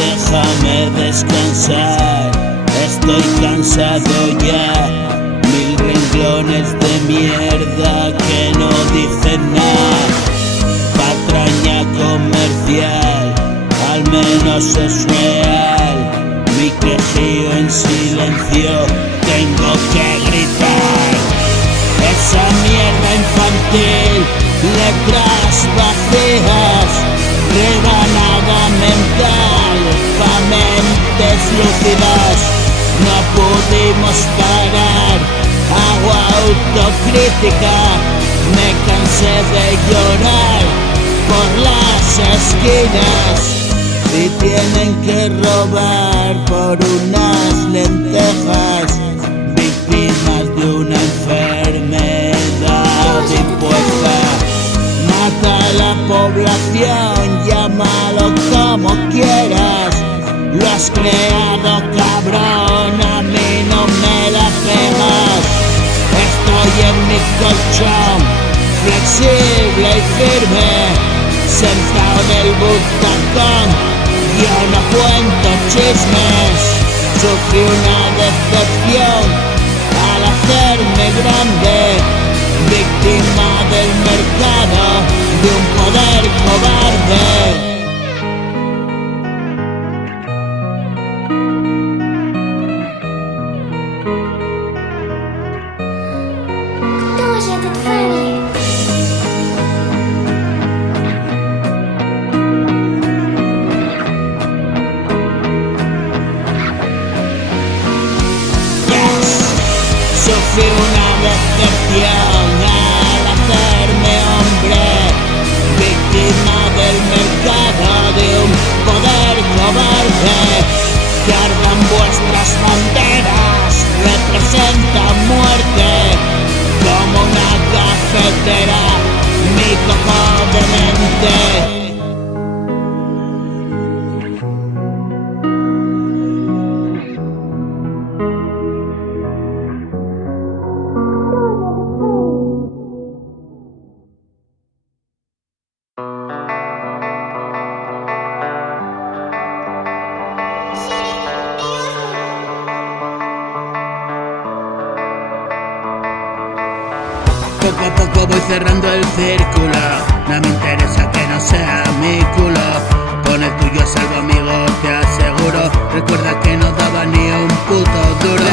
Déjame descansar, estoy cansado ya. Mil renglones de mierda que no dicen nada. Patraña comercial, al menos es real. Mi quejío en silencio, tengo que gritar. Esa mierda infantil, letras vacías, rebanada mental, pa' mentes lúcidas. No pudimos parar, hago autocrítica. Me cansé de llorar por las esquinas y tienen que robar por unas lentejas, víctimas de una enfermedad impuesta. Mata a la población, llámalo como quieras. Lo has creado, cabrón, a mí no me la pegas. Estoy en mi colchón, flexible y firme, sentado en el butacón. Yo no cuento chismes, sufrí una decepción al hacerme grande, víctima del mercado, de un poder cobarde. Sufrí una decepción al hacerme hombre, víctima del mercado, de un poder cobarde. Que ardan vuestras banderas, representan muerte, como una cafetera, mi cojo de mente. Poco a poco voy cerrando el círculo, no me interesa que no sea mi culo. Pon el tuyo a salvo, amigo, te aseguro. Recuerda que no daba ni un puto duro.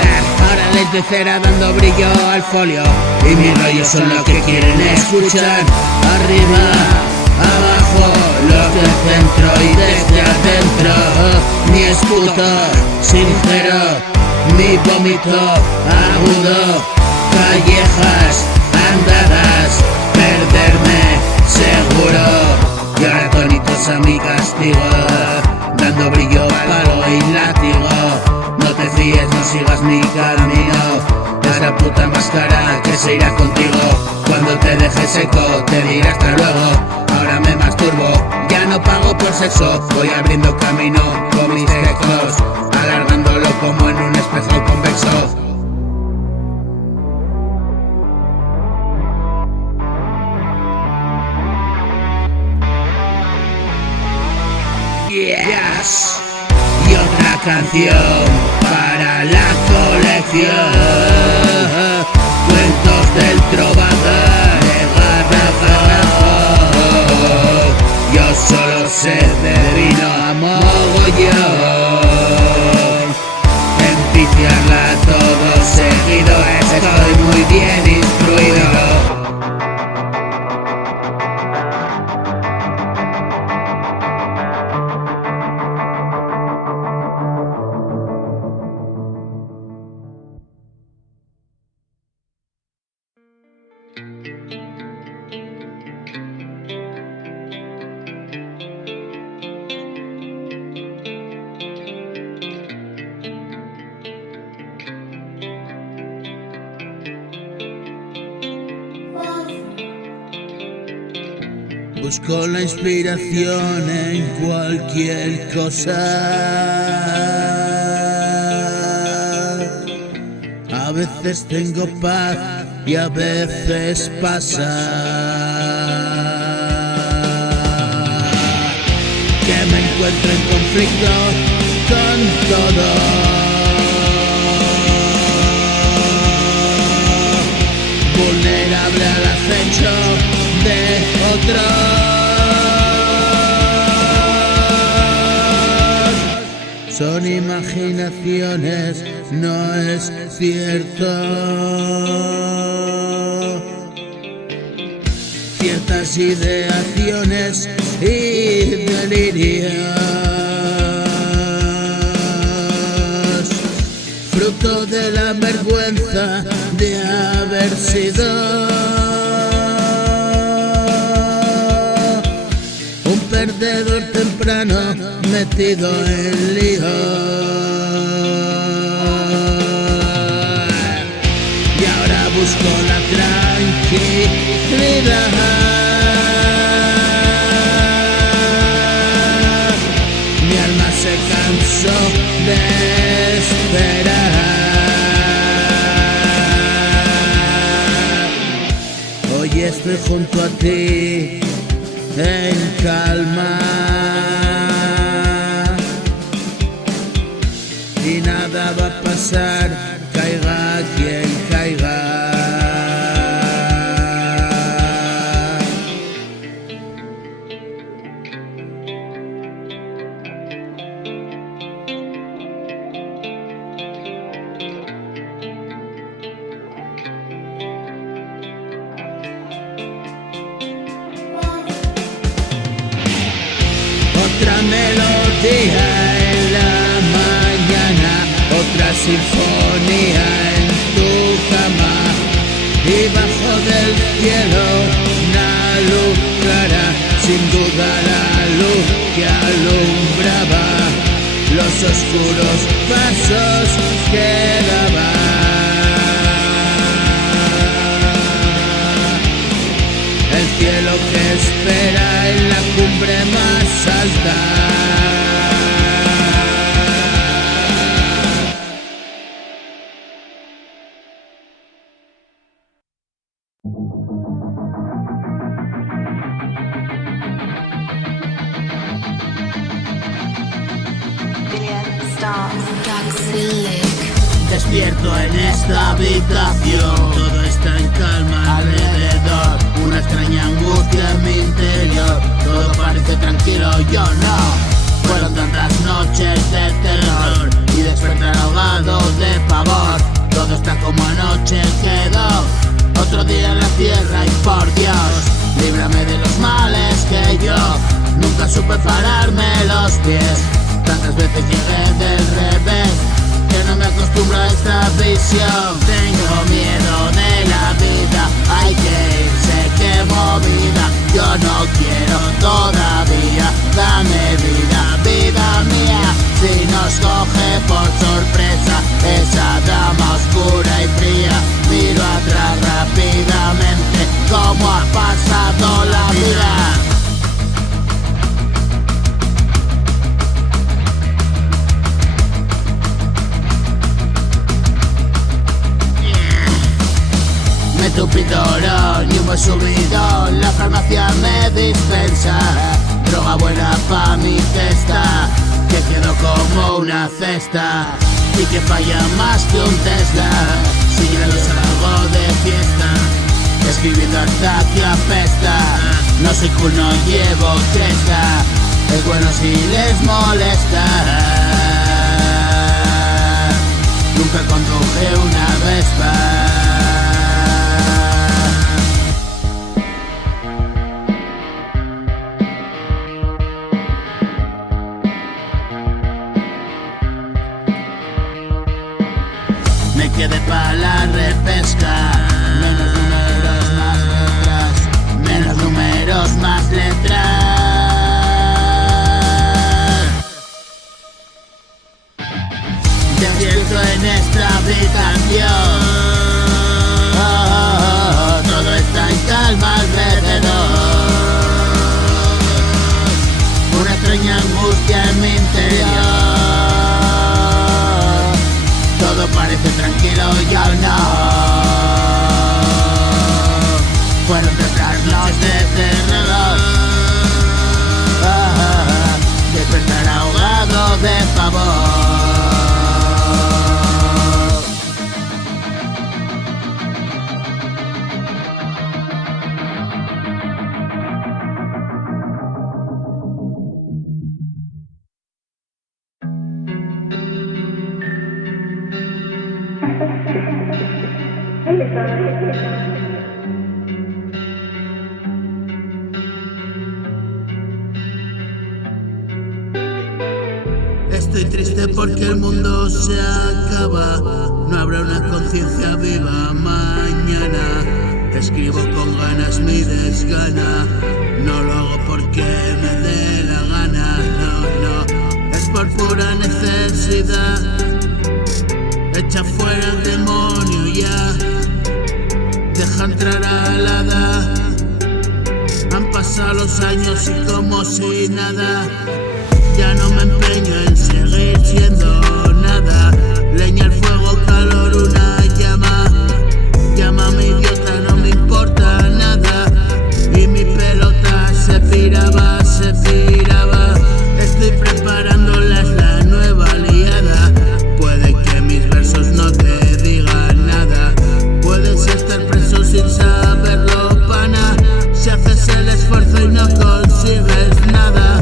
Ahora les de cera dando brillo al folio, y mis rollos son lo que quieren escuchar. Arriba, abajo, los del centro y desde adentro. Mi escudo sincero, mi vómito agudo. Callejas andadas, perderme seguro. Y ahora atónitos a mi castigo, dando brillo al palo y látigo. No te fíes, no sigas mi camino, es la puta máscara que se irá contigo. Cuando te deje seco te diré hasta luego. Ahora me masturbo, ya no pago por sexo. Voy abriendo camino con mis teclos, alargándolo como en un espejo convexo. Yes. Y otra canción para la colección, cuentos del trovador de Garrafón. Yo solo sé de vino a mogollón, empiciarla todo seguido, estoy muy bien instruido. Busco la inspiración en cualquier cosa. veces tengo paz y a veces pasa que me encuentro en conflicto con todo. Vulnerable al acecho de otros. Son imaginaciones, no es cierto. Ciertas ideaciones y delirios, fruto de la vergüenza de haber sido un perdedor temprano metido en líos. Y ahora busco la tranquilidad. Mi alma se cansó de esperar. Hoy estoy junto a ti en calma y nada va a pasar, caiga quien caiga. Otra melodía en la mañana, otra sinfonía en tu cama, y bajo del cielo una luz clara, sin duda la luz que alumbraba los oscuros pasos que daba. El cielo que espera en la cumbre más alta. Despierto en esta habitación, todo está en calma alrededor, una extraña angustia en mi interior, todo parece tranquilo, yo no. Fueron tantas noches de terror y despertar ahogado de pavor, todo está como anoche quedó, otro día en la tierra y por Dios, líbrame de los males que yo nunca supe pararme los pies, tantas veces llegué del revés, que no me acostumbro a esta visión. Tengo miedo de la vida, hay que irse, qué movida. Yo no quiero todavía, dame vida, vida mía. Si nos coge por sorpresa esa dama oscura y fría, miro atrás rápidamente cómo ha pasado la vida. Tu pidorón y un buen subidón, la farmacia me dispensa droga buena pa' mi cesta, que quedó como una cesta y que falla más que un Tesla. Si ya no salgo de fiesta, escribiendo hasta que apesta. No soy cool, no llevo cresta, es bueno si les molesta. Nunca conduje una Vespa. Me quedé pa' la repesca, menos números más letras, menos números más letras. Despierto en esta habitación, todo está en calma alrededor, una extraña angustia en mi interior, todo parece estoy tranquilo, yo no. Fueron tras noches de terror, despertar ahogado de pavor. Estoy triste porque el mundo se acaba, no habrá una conciencia viva mañana. Escribo con ganas mi desgana, no lo hago porque me dé la gana, no, es por pura necesidad. Echa fuera el demonio ya, deja entrar al hada. Han pasado los años y como si nada, ya no me empeño en seguir siendo nada. Leña al fuego, calor, una llama. Llámame idiota, no me importa nada. Y mi pelota se piraba, se piraba. Estoy preparándoles la nueva liada. Puede que mis versos no te digan nada. Puedes estar preso sin saberlo, pana. Si haces el esfuerzo y no consigues nada.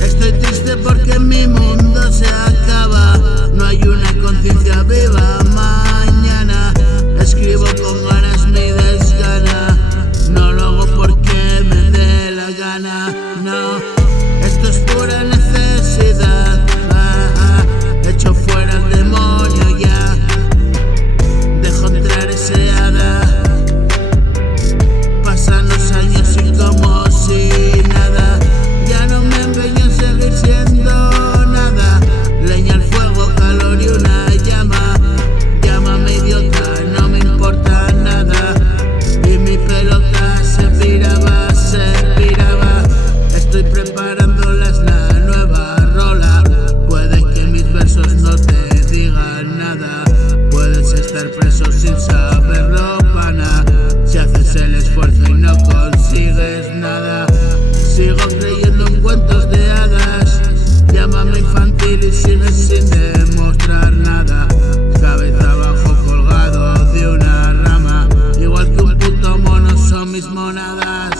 Estoy triste porque mi mundo se acaba, no hay una conciencia viva mañana. Escribo con ganas mi desgana, no lo hago porque me dé la gana, no, esto es pura necesidad. Echo fuera el demonio ya, dejo entrar ese hada. Pasan los años y como si nada, ya no me empeño en seguir siendo nada. Leña al fuego, calor y una llama. Llámame idiota, no me importa nada. Y mi pelota se piraba, se piraba. Estoy preparándoles la nueva rola. Puede que mis versos no te digan nada. Puedes estar preso sin saberlo, pana. Si haces el esfuerzo y no consigues nada. Sigo creyendo en cuentos de hadas. Llámame infantil y sigues sin demostrar nada. Cabeza abajo colgado de una rama. Igual que un puto mono son mis monadas.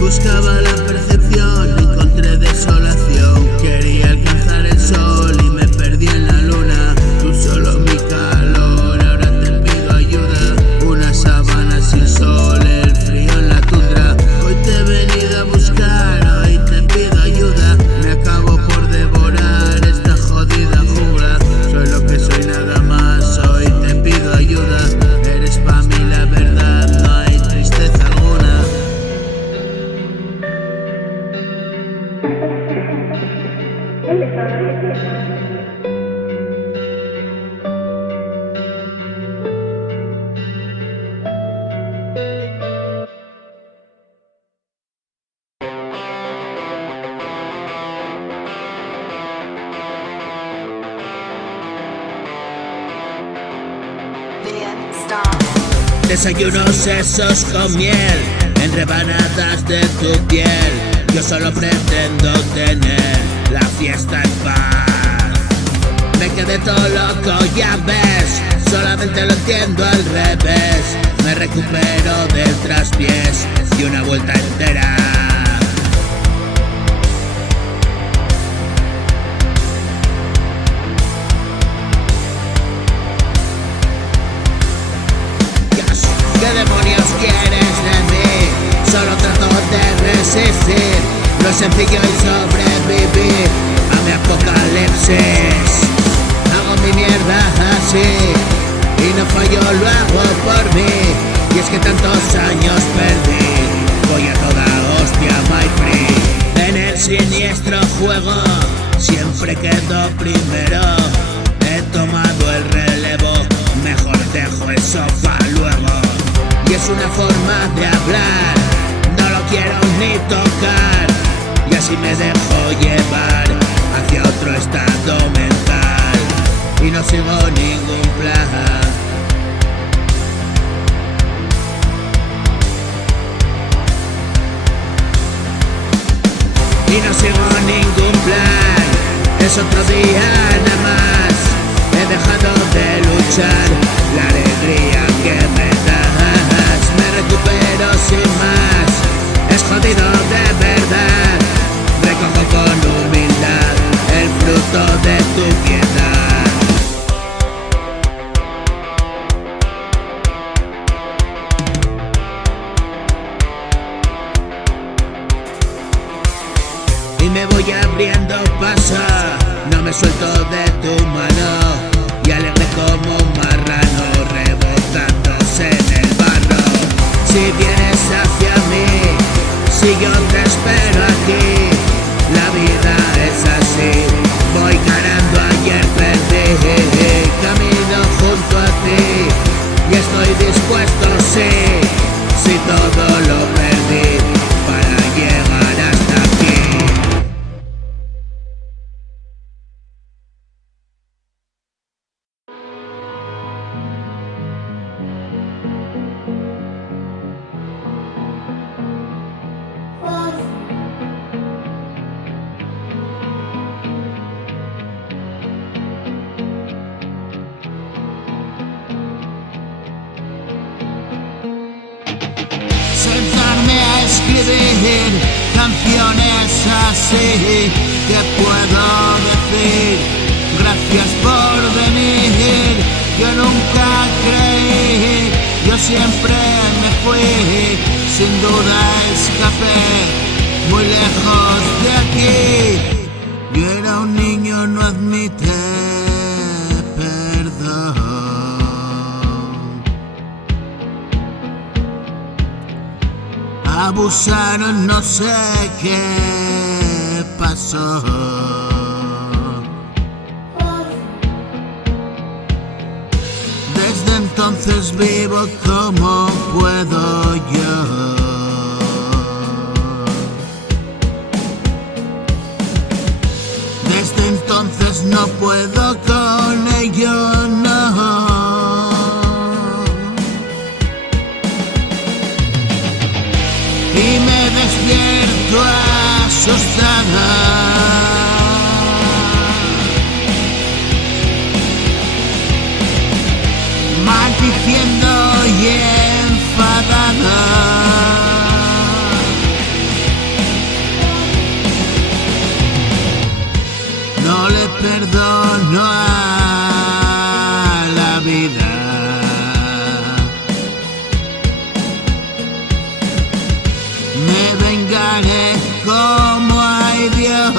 Buscaba la percepción, encontré desolación. Quería alcanzar el sol y me perdí en la luna. Tú solo mi calor, ahora te pido ayuda. Una sabana sin sol, el frío en la tundra. Hoy te he venido a buscar, hoy te pido ayuda. Me acabo por devorar esta jodida jungla. Soy lo que soy, nada más, hoy te pido ayuda. Eres pa' mí la verdad, no hay tristeza alguna. Desayuno sesos con miel en rebanadas de tu piel. Yo solo pretendo tener la fiesta en paz. Me quedé todo loco, ya ves, solamente lo entiendo al revés. Me recupero del traspiés y una vuelta entera. ¿Qué demonios quieres de mí? Solo trato de resistir, lo sencillo y sobrevivir a mi apocalipsis. Hago mi mierda así y no fallo, lo hago por mí. Y es que tantos años perdí, voy a toda hostia, my free. En el siniestro juego siempre quedo primero. He tomado el relevo, mejor dejo eso para luego. Y es una forma de hablar, no lo quiero ni tocar. Y así me dejo llevar hacia otro estado mental y no sigo ningún plan. Y no sigo ningún plan, es otro día nada más. He dejado de luchar, la alegría que me das, me recupero sin más. Es jodido de verdad, recojo con humildad el fruto de tu piedad. Y me voy abriendo paso, no me suelto de tu mano, y alegre como un marrano rebotándose en el barro. Si vienes hacia mí, si yo te espero aquí, la vida es así, voy ganando, ayer perdí, camino junto a ti y estoy dispuesto, sí, si todo lo perdí para llegar hasta aquí. Sentarme a escribir canciones así, que puedo decir gracias por venir. Yo nunca creí, yo siempre me fui, sin duda escapé muy lejos de aquí. Yo era un niño, no admite perdón. Abusaron, no sé qué pasó. Desde entonces vivo como puedo yo. Desde entonces no puedo con ello, no. Y me despierto asustada, maldiciendo y enfadada. No le perdono a la vida. Me vengaré como hay Dios.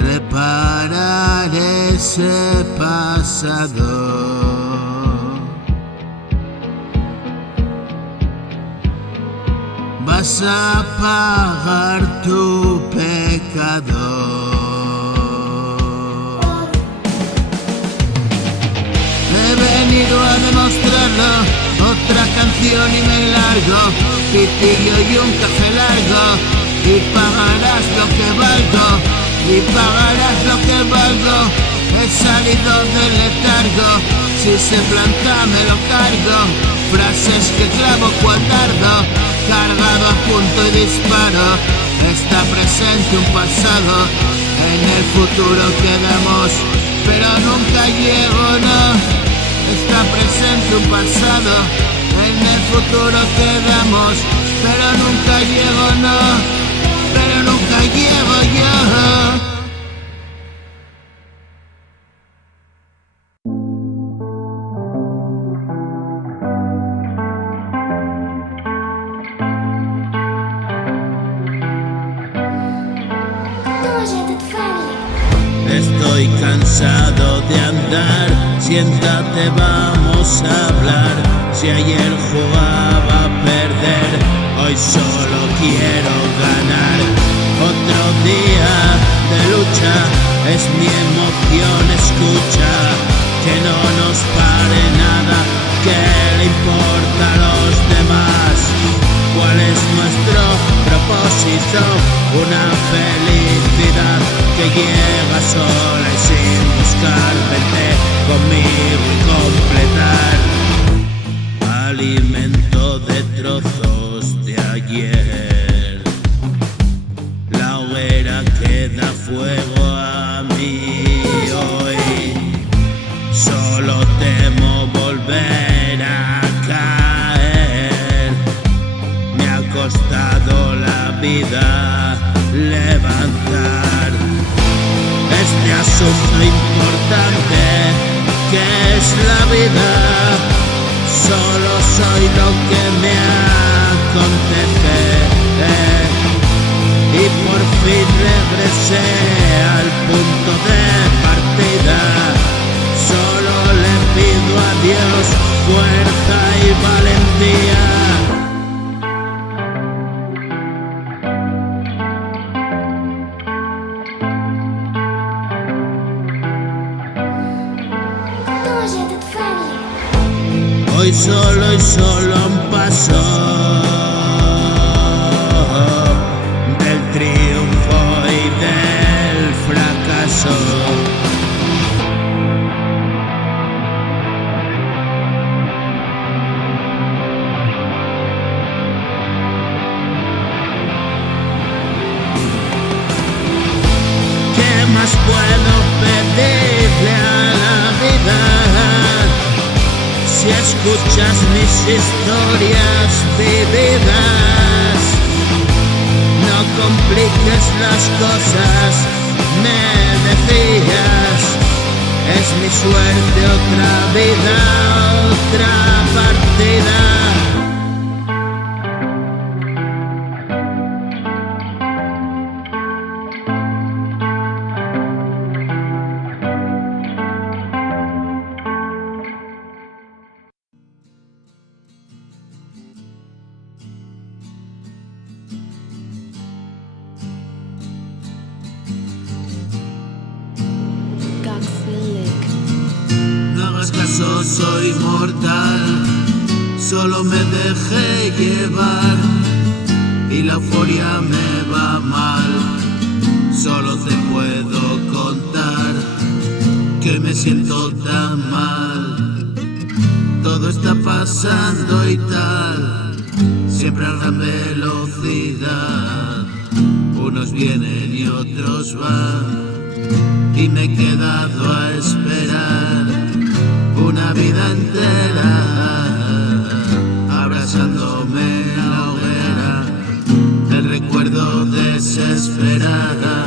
Repararé ese pasado. Vas a pagar tu pecado. He venido a demostrarlo, otra canción y me largo, pitillo y un café largo, y pagarás lo que valgo, y pagarás lo que valgo. He salido del letargo, si se planta me lo cargo, frases que clavo cual dardo, cargado a punto y disparo. Está presente un pasado, en el futuro quedamos, pero nunca llego, no. Está presente un pasado, en el futuro quedamos, pero nunca llego, no, pero nunca llego yo. Estoy cansado de andar, siéntate, vamos a hablar. Si ayer jugaba a perder, hoy solo quiero ganar. Otro día de lucha, es mi emoción, escucha. Que no nos pare nada, que le importa a los demás. ¿Cuál es nuestro propósito? Una felicidad que llega sola y sin buscar. Vente conmigo y completar. Alimento de trozos de ayer, la hoguera que da fuego a mí hoy. Solo temo volver a caer. Me ha costado la vida levantar este asunto importante que es la vida. Solo soy lo que me acontece y por fin regresé al punto de partida. Solo le pido a Dios fuerza y valentía. Hoy solo y solo a un paso del triunfo y del fracaso. ¿Qué más puedo pedirle a la vida? Si escuchas mis historias vividas, no compliques las cosas, me decías. Es mi suerte, otra vida, otra partida. No hagas caso, soy mortal, solo me dejé llevar y la euforia me va mal. Solo te puedo contar que me siento tan mal. Todo está pasando y tal, siempre a gran velocidad. Unos vienen y otros van, y me he quedado a esperar una vida entera, abrazándome en la hoguera del recuerdo desesperada.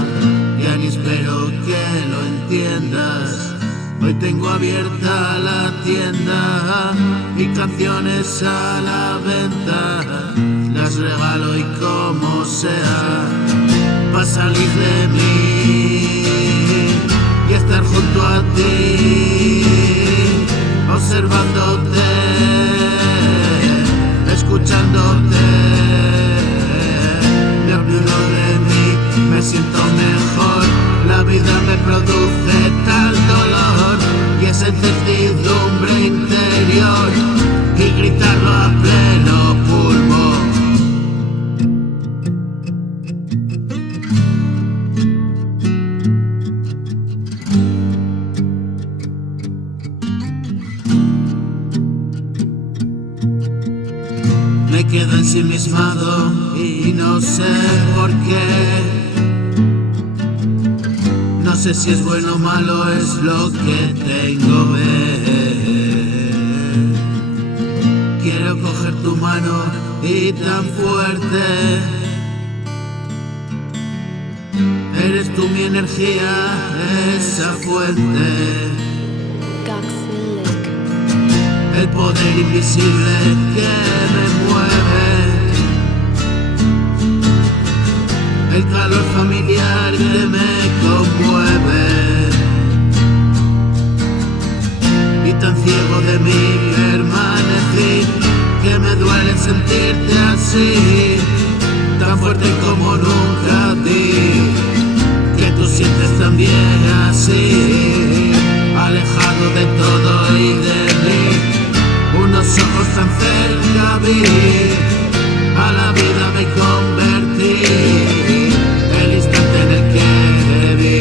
Ya ni espero que lo entiendas, hoy tengo abierta la tienda y canciones a la venta, las regalo y como sea, para salir de mí y estar junto a ti, observándote, escuchándote. Me olvido de mí, me siento mejor, la vida me produce tal dolor y esa incertidumbre interior y gritarlo a pleno pulmón. Me quedo ensimismado y no sé por qué. No sé si es bueno o malo, es lo que tengo ver. Quiero coger tu mano y tan fuerte. Eres tú mi energía, esa fuente. El poder invisible que me mueve, el calor familiar que me conmueve. pie así, alejado de todo y de mí. Unos ojos tan cerca vi, a la vida me convertí, el instante en el que vi.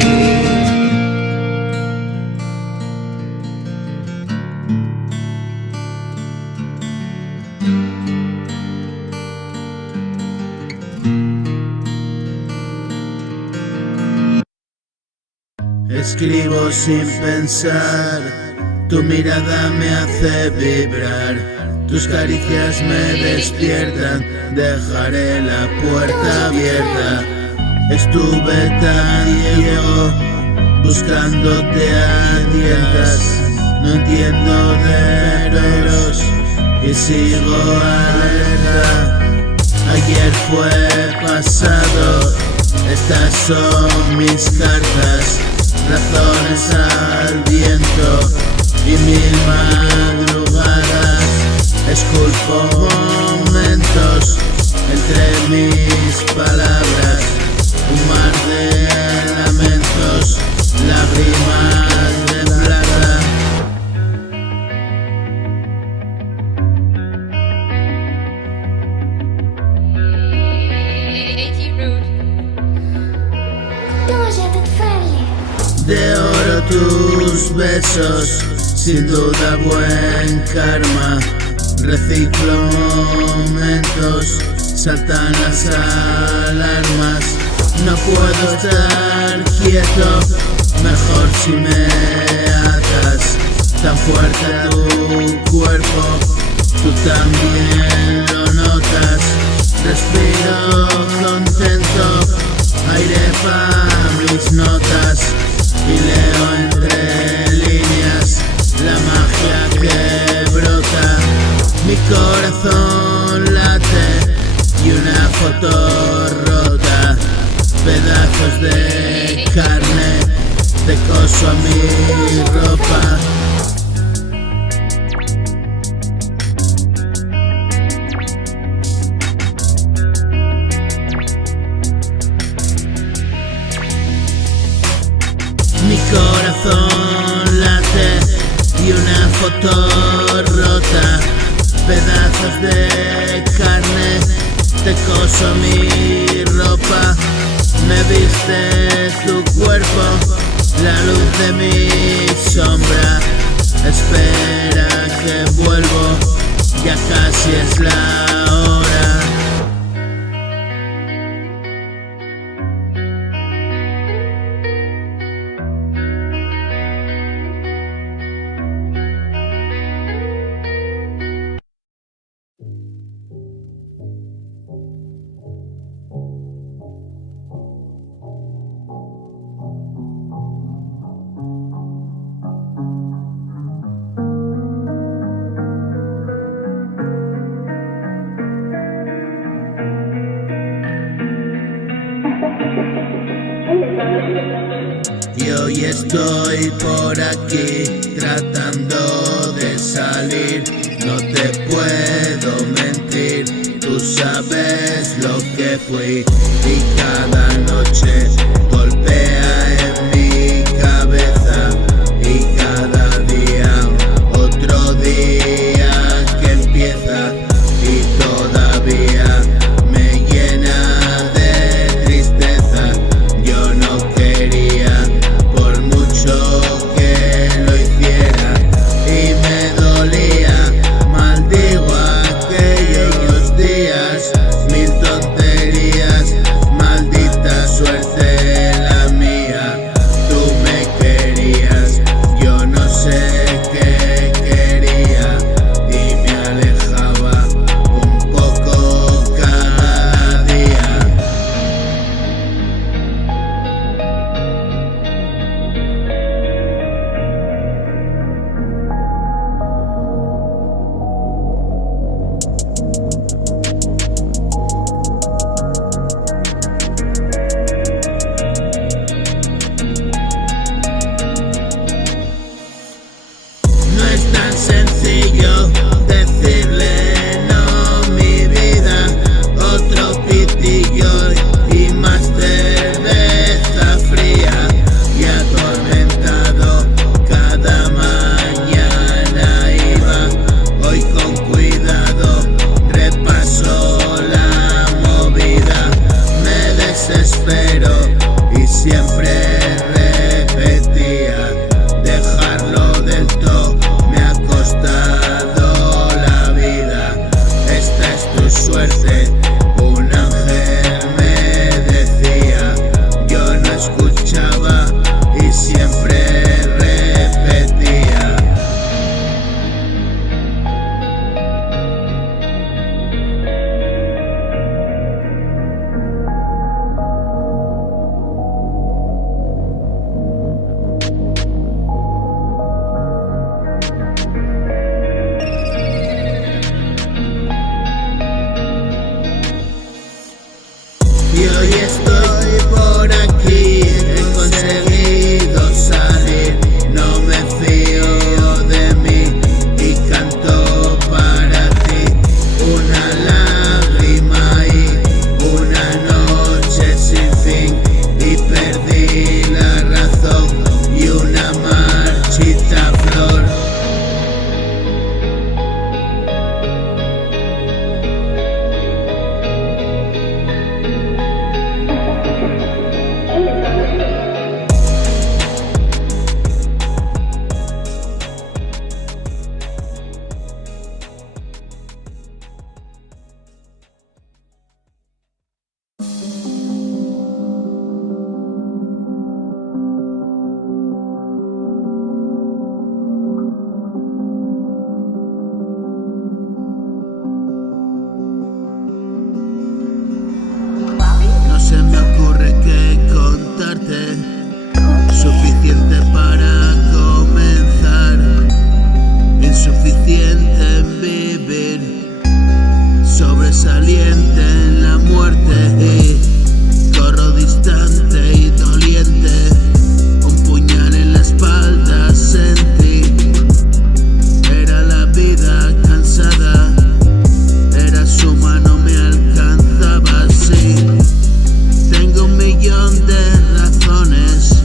Escribo sin pensar, tu mirada me hace vibrar, tus caricias me despiertan, dejaré la puerta abierta. Estuve tan ciego, buscándote a tientas, no entiendo de veros y sigo alerta. Ayer fue pasado, estas son mis cartas, razones al viento y mil madrugadas. Esculpo momentos entre mis palabras, un mar de lamentos, lágrimas de plata. De oro tus besos, sin duda buen karma. Reciclo momentos, saltan las alarmas. No puedo estar quieto, mejor si me atas. Tan fuerte tu cuerpo, tú también lo notas. Respiro contento, aire pa' mis notas, y leo entre líneas la magia que brota. Mi corazón late y una foto rota, pedazos de carne te coso a mi ropa. Mi corazón late y una foto rota, pedazos de carne te coso mi ropa. Me viste tu cuerpo, la luz de mi sombra. Espera que vuelvo, ya casi es la hora. Y hoy estoy por aquí tratando de salir, no te puedo mentir, tú sabes lo que fui y cada noche golpea en mi cabeza y cada día otro día que empieza y todavía me llena de tristeza. Yo no quería por mucho que lo hiciera y me dolía, maldigo aquellos días, mil tonterías, maldita suerte. suficiente para comenzar, insuficiente en vivir, sobresaliente en la muerte y corro distante y doliente. Un puñal en la espalda sentí, era la vida cansada, era su mano me alcanzaba así. Tengo un millón de razones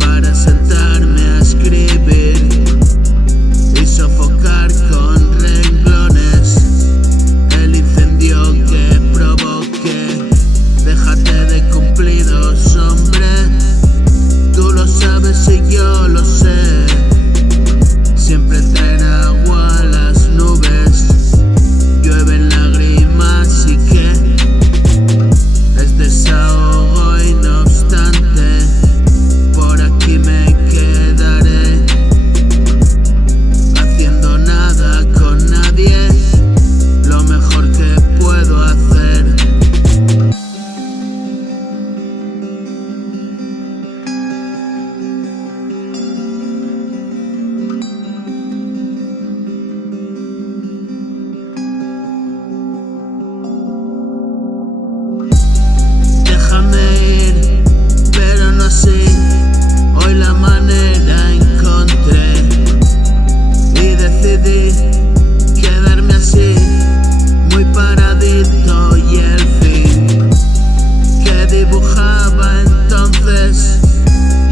para sentarme a escribir y sofocar con renglones el incendio que provoqué. Déjate de cumplidos, hombre, tú lo sabes y yo lo sé. Siempre traen agua a las nubes, llueven lágrimas y que es desahogo y no obstante, por aquí me quedaré, haciendo nada con nadie, lo mejor que puedo hacer. Déjame ir, pero no así. Hoy la manera encontré y decidí quedarme así, muy paradito. Y el fin que dibujaba entonces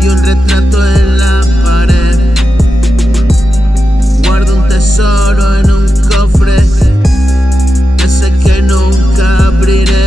y un retrato en la pared. Guardo un tesoro en un cofre, ese que nunca abriré.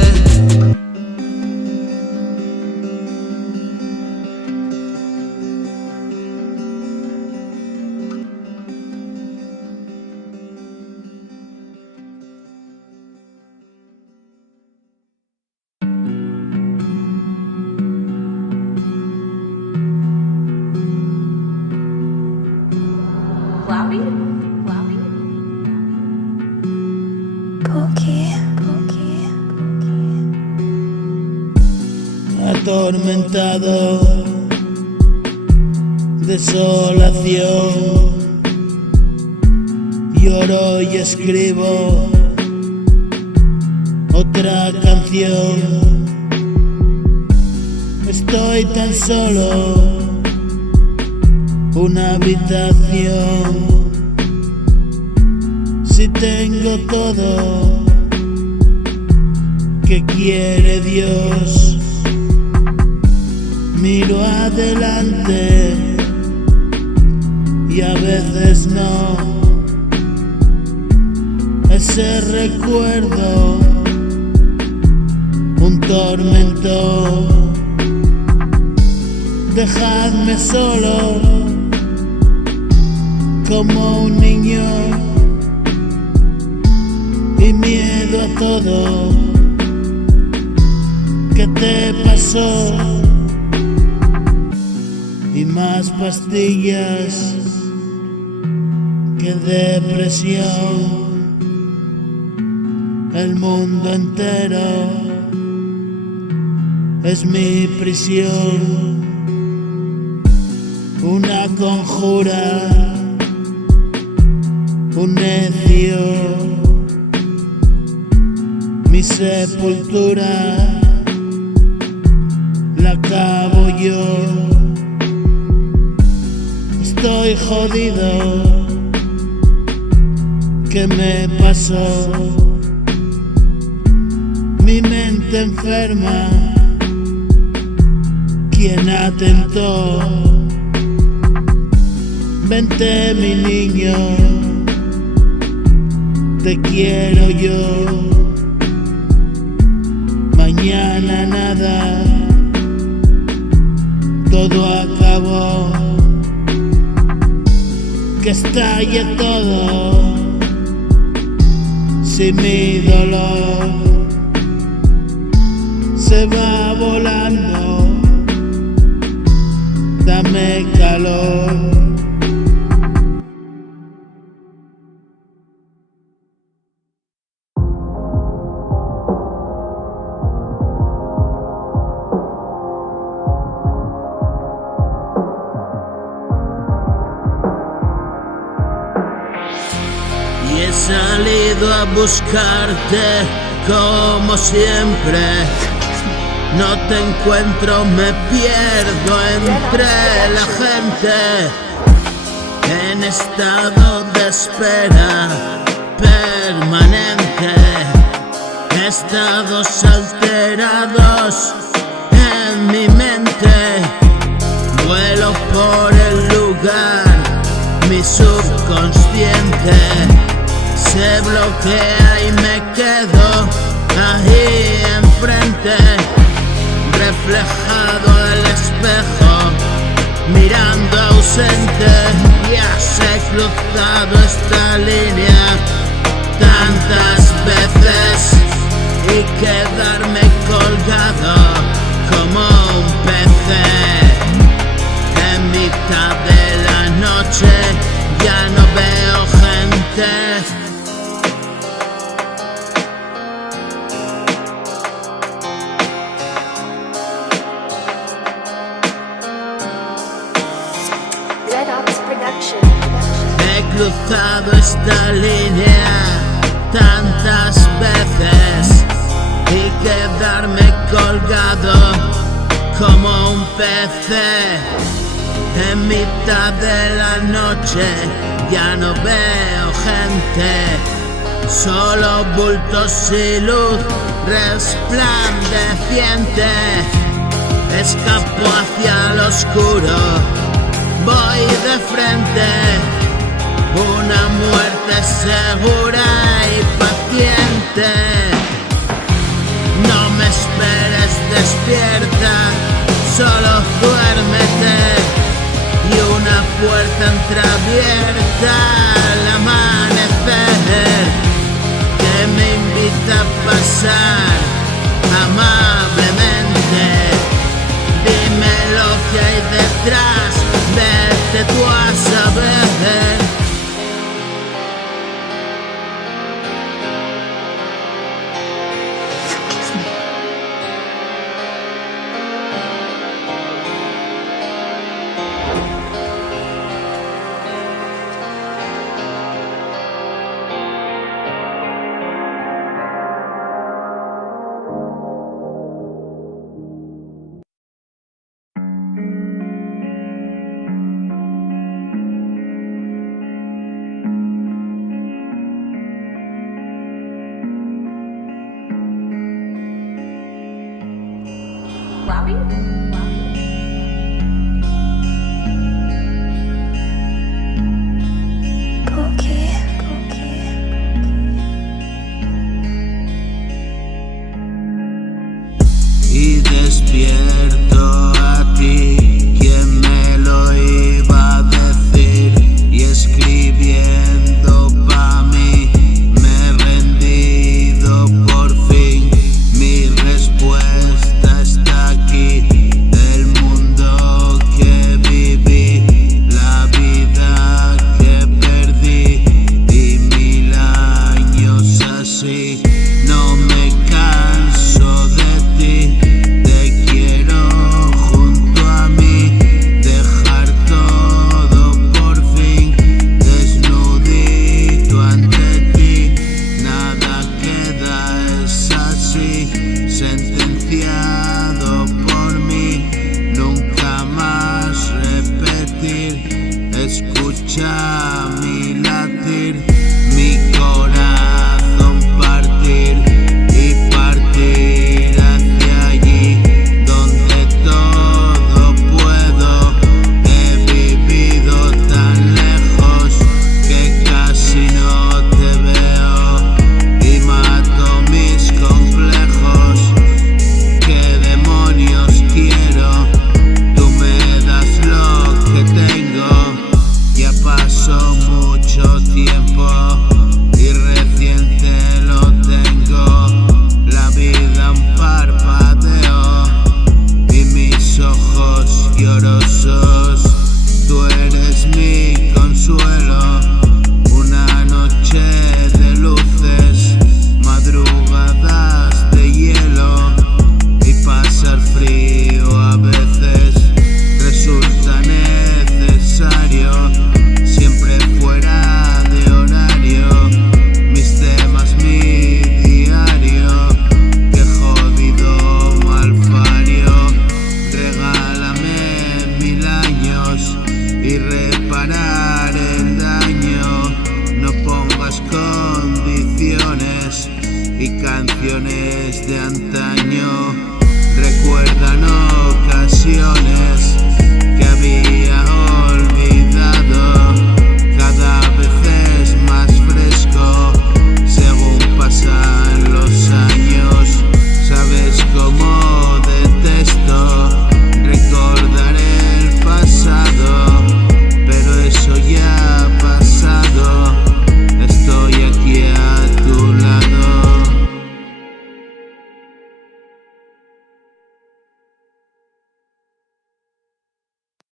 Cloudy? Pookie. Atormentado, desolación, lloro y escribo otra canción. Estoy tan solo, una habitación. Si tengo todo que quiere Dios, miro adelante y a veces no. Ese recuerdo, un tormento. Dejadme solo como un niño y miedo a todo. ¿Qué te pasó? Y más pastillas que depresión. El mundo entero es mi prisión. Una conjura, un necio, mi sepultura la cavo yo. Estoy jodido, ¿qué me pasó? Mi mente enferma, ¿quién atentó? Vente mi niño, te quiero yo. Mañana nada, todo acabó. Que estalle todo, si mi dolor se va volando, dame calor. y he salido a buscarte como siempre. No te encuentro, me pierdo entre la gente, en estado de espera permanente, estados alterados en mi mente. Vuelo por el lugar, mi subconsciente se bloquea y me quedo ahí enfrente, reflejado al espejo, mirando ausente. Ya se he cruzado esta línea tantas veces y quedarme colgado como un pez en mitad de la noche. Ya no veo gente. He cruzado esta línea tantas veces y quedarme colgado como un pez en mitad de la noche. Ya no veo gente, solo bultos y luz resplandeciente. Escapo hacia lo oscuro, voy de frente, una muerte segura y paciente. No me esperes despierta, solo duérmete, y una puerta entreabierta al amanecer que me invita a pasar amablemente. Dime lo que hay detrás, vete tú a saber. Y despierto a ti, ¿quién me lo iba a decir? Y escribiendo pa' mí, me he rendido por fin. Mi respuesta está aquí, el mundo que viví, la vida que perdí, y 1000 años así. No me canso de ti, te quiero junto a mí, dejar todo por fin, desnudito ante ti. Nada queda, es así, sentenciado por mí, nunca más repetir. Escucha mi